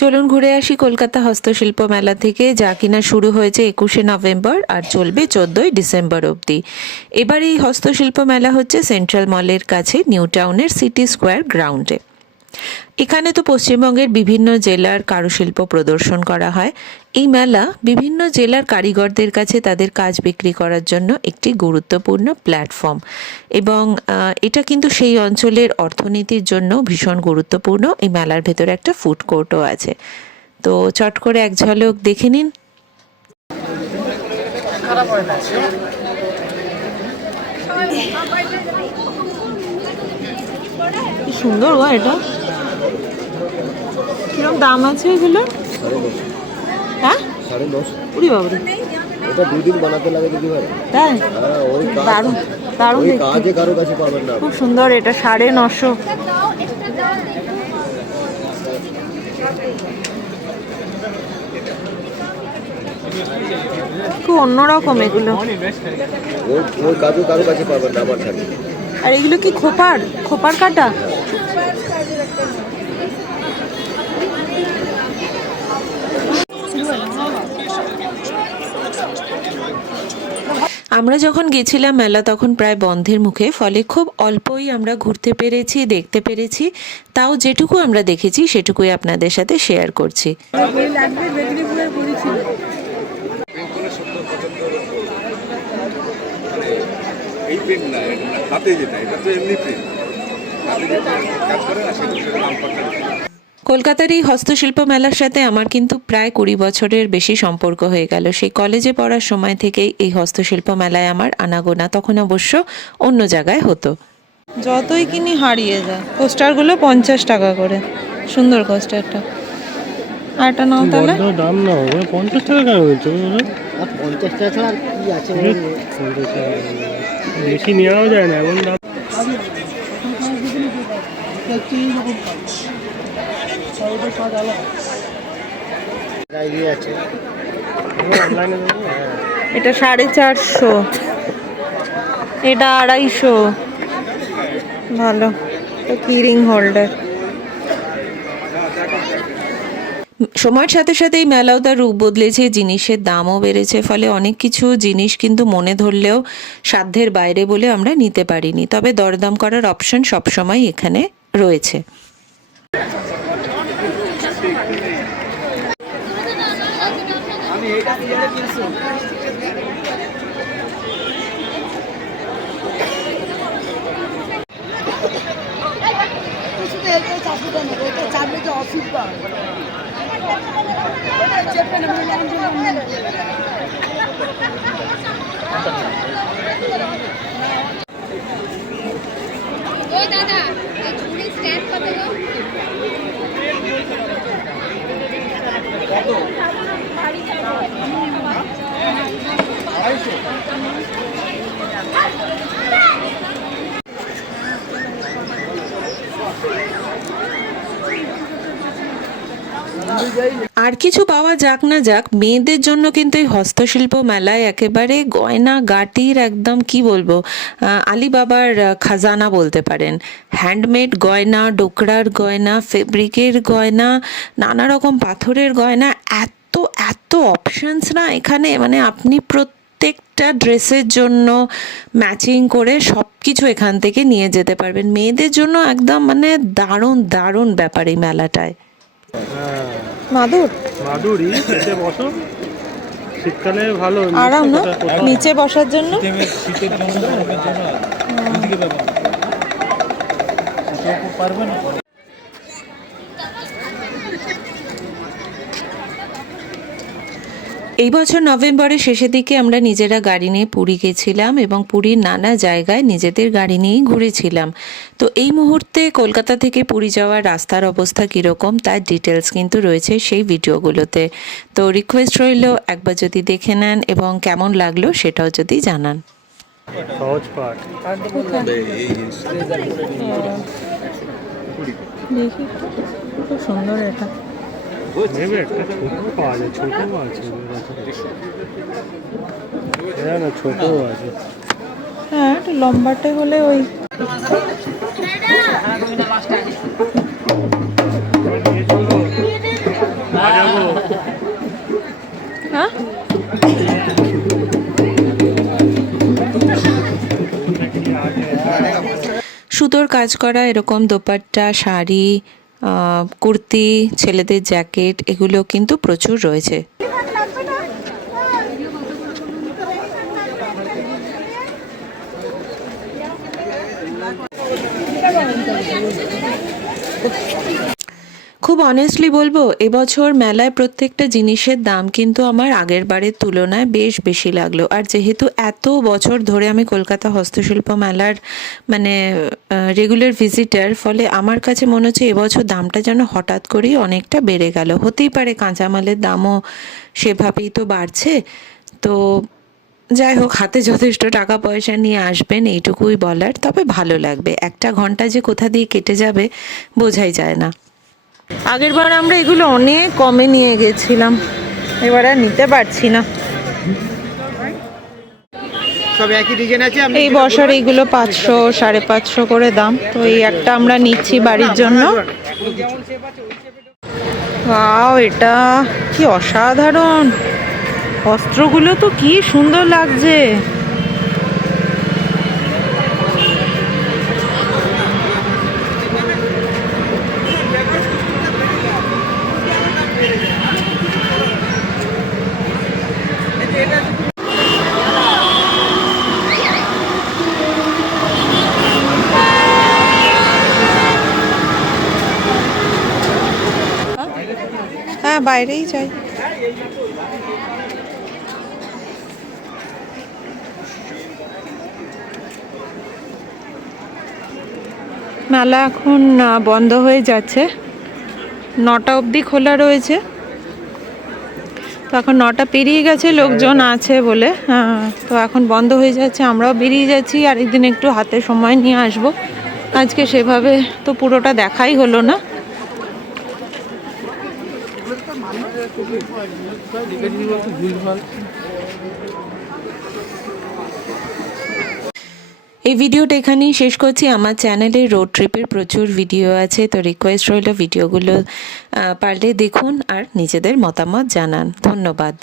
চলুন ঘুরে আসি কলকাতা হস্তশিল্প মেলা থেকে, যা কিনা শুরু হয়েছে 21শে নভেম্বর আর চলবে 14ই ডিসেম্বর অবধি। এবার এই হস্তশিল্প মেলা হচ্ছে সেন্ট্রাল মলের কাছে নিউ টাউনের সিটি স্কোয়ার গ্রাউন্ডে। এখানে তো পশ্চিমবঙ্গের বিভিন্ন জেলার কারুশিল্প প্রদর্শন করা হয়। এই মেলা বিভিন্ন জেলার কারিগরদের কাছে তাদের কাজ বিক্রি করার জন্য একটি গুরুত্বপূর্ণ প্ল্যাটফর্ম, এবং এটা কিন্তু সেই অঞ্চলের অর্থনীতির জন্য ভীষণ গুরুত্বপূর্ণ। এই মেলার ভেতরে একটা ফুড কোর্টও আছে, তো চট করে এক ঝলক দেখে নিন। কি সুন্দর গো এটা, কিরকম দাম আছে এগুলো? 10.5। হ্যাঁ 10.5। উড়ি বাবরে, এটা 2 দিন বানাতে লাগে দিদি ভাই। তাই? হ্যাঁ, ওই দারুণ দারুণ ওই দেখতে, কাজে কারো কাছে পাবেন না। খুব সুন্দর। এটা 950। খুব অন্যরকম এগুলো। ওই কাজও কারো কাছে পাবেন না আমার কাছে। আর এগুলো কি খোপার খোপার কাটা? আমরা যখন গেছিলাম মেলা তখন প্রায় বন্ধের মুখে, ফলে খুব অল্পই আমরা ঘুরতে পেরেছি, দেখতে পেরেছি। তাও যেটুকু আমরা দেখেছি সেটুকুই আপনাদের সাথে শেয়ার করছি। এই প্রিন্ট না, হাতে যেটা, এটা তো এমনি প্রিন্ট, হাতে যেটা কাজ করে না সেটা নাম পাল্টা। কলকাতার এই হস্তশিল্প মেলার সাথে আমার কিন্তু প্রায় 20 বছরের বেশি সম্পর্ক হয়ে গেল। সেই কলেজে পড়ার সময় থেকেই এই হস্তশিল্প মেলায় আমার আনাগোনা, তখন অবশ্য অন্য জায়গায় হতো। যতই কিনি হারিয়ে যায়। পোস্টারগুলো 50 টাকা করে, সুন্দর পোস্টারটা। আর একটা নাও তাহলে। দাম না, 50 টাকা কেন হচ্ছে? 50 টাকা ছাড়া আর কি আছে? বেশি নেওয়াও যায় না এমন দাম। এটা 450, এটা 250। ভালো, তো কি রিং হোল্ডার। সময়ের সাথে সাথে এই মেলাও তার রূপ বদলেছে, জিনিসের দামও বেড়েছে, ফলে অনেক কিছু জিনিস কিন্তু মনে ধরলেও সাধ্যের বাইরে বলে আমরা নিতে পারিনি। তবে দরদাম করার অপশন সবসময় এখানে রয়েছে। দাদা এই ঝুড়ি স্ট্যান্ড কত গো? আর কিছু পাওয়া যাক না যাক, মেয়েদের জন্য কিন্তু এই হস্তশিল্প মেলায় একেবারে গয়না গাটির একদম কি বলবো, আলিবাবার খাজানা বলতে পারেন। হ্যান্ডমেড গয়না, ডোকরার গয়না, ফেব্রিকের গয়না, নানা রকম পাথরের গয়না, এত এত অপশনস না এখানে, মানে আপনি প্রত্যেকটা ড্রেসের জন্য ম্যাচিং করে সব কিছু এখান থেকে নিয়ে যেতে পারবেন। মেয়েদের জন্য একদম মানে দারুণ দারুণ ব্যাপার এই মেলাটায়। মাদুরি পেতে বসো, শীতকালে ভালো আরাম না, নিচে বসার জন্য। শীতের জন্য, গরমের জন্য এদিকে পারবেন। এই বছর নভেম্বরের শেষের দিকে আমরা নিজেরা গাড়ি নিয়ে পুরী গেছিলাম এবং পুরীর নানা জায়গায় নিজেদের গাড়ি নিয়েই ঘুরেছিলাম। তো এই মুহূর্তে কলকাতা থেকে পুরী যাওয়ার রাস্তার অবস্থা কীরকম তার ডিটেলস কিন্তু রয়েছে সেই ভিডিওগুলোতে। তো রিকোয়েস্ট রইল একবার যদি দেখে নেন এবং কেমন লাগলো সেটাও যদি জানান। সহজ পাঠ দেখি, খুব সুন্দর এটা। নেবে একটা ছোট পাওয়া যায়, ছোটও আছে, না ছোটও আছে। হ্যাঁ, একটু লম্বাটে হলে ওই সুতোর কাজ করা এরকম দোপাট্টা, শাড়ি, কুর্তি, ছেলেদের জ্যাকেট এগুলো কিন্তু প্রচুর রয়েছে। খুব অনেস্টলি বলবো, এবছর মেলায় প্রত্যেকটা জিনিসের দাম কিন্তু আমার আগের বারের তুলনায় বেশ বেশি লাগলো। আর যেহেতু এত বছর ধরে আমি কলকাতা হস্তশিল্প মেলার মানে রেগুলার ভিজিটার, ফলে আমার কাছে মনে হচ্ছে এবছর দামটা যেন হঠাৎ করেই অনেকটা বেড়ে গেল। হতেই পারে কাঁচামালের দামও সেভাবেই তো বাড়ছে। তো যাই হোক, হাতে যথেষ্ট টাকা পয়সা নিয়ে আসবেন এইটুকুই বলার। তবে ভালো লাগবে, একটা ঘন্টা যে কোথা দিয়ে কেটে যাবে বোঝাই যায় না। আগের বার আমরা এগুলো অনেক কমে নিয়ে গেছিলাম, এবার আর নিতে পারছি না। সব একই ডিজাইন আছে। এই বছর এইগুলো 500 550 করে দাম। তো এই একটা আমরা নিচ্ছি বাড়ির জন্য। ওয়াও, এটা কি অসাধারণ! বস্ত্রগুলো তো কি সুন্দর লাগছে। হ্যাঁ, বাইরেই যাই। মেলা এখন বন্ধ হয়ে যাচ্ছে, 9টা অবধি খোলা রয়েছে। তো এখন 9টা পেরিয়ে গেছে, লোকজন আছে বলে। তো এখন বন্ধ হয়ে যাচ্ছে, আমরাও বেরিয়ে যাচ্ছি। আরেকদিন একটু হাতে সময় নিয়ে আসব। আজকে সেভাবে তো পুরোটা দেখাই হলো না। এই ভিডিওটা এখানেই শেষ করছি। আমার চ্যানেলে রোড ট্রিপের প্রচুর ভিডিও আছে, তো রিকোয়েস্ট রইল ভিডিওগুলো পারলে দেখুন আর নিজেদের মতামত জানান। ধন্যবাদ।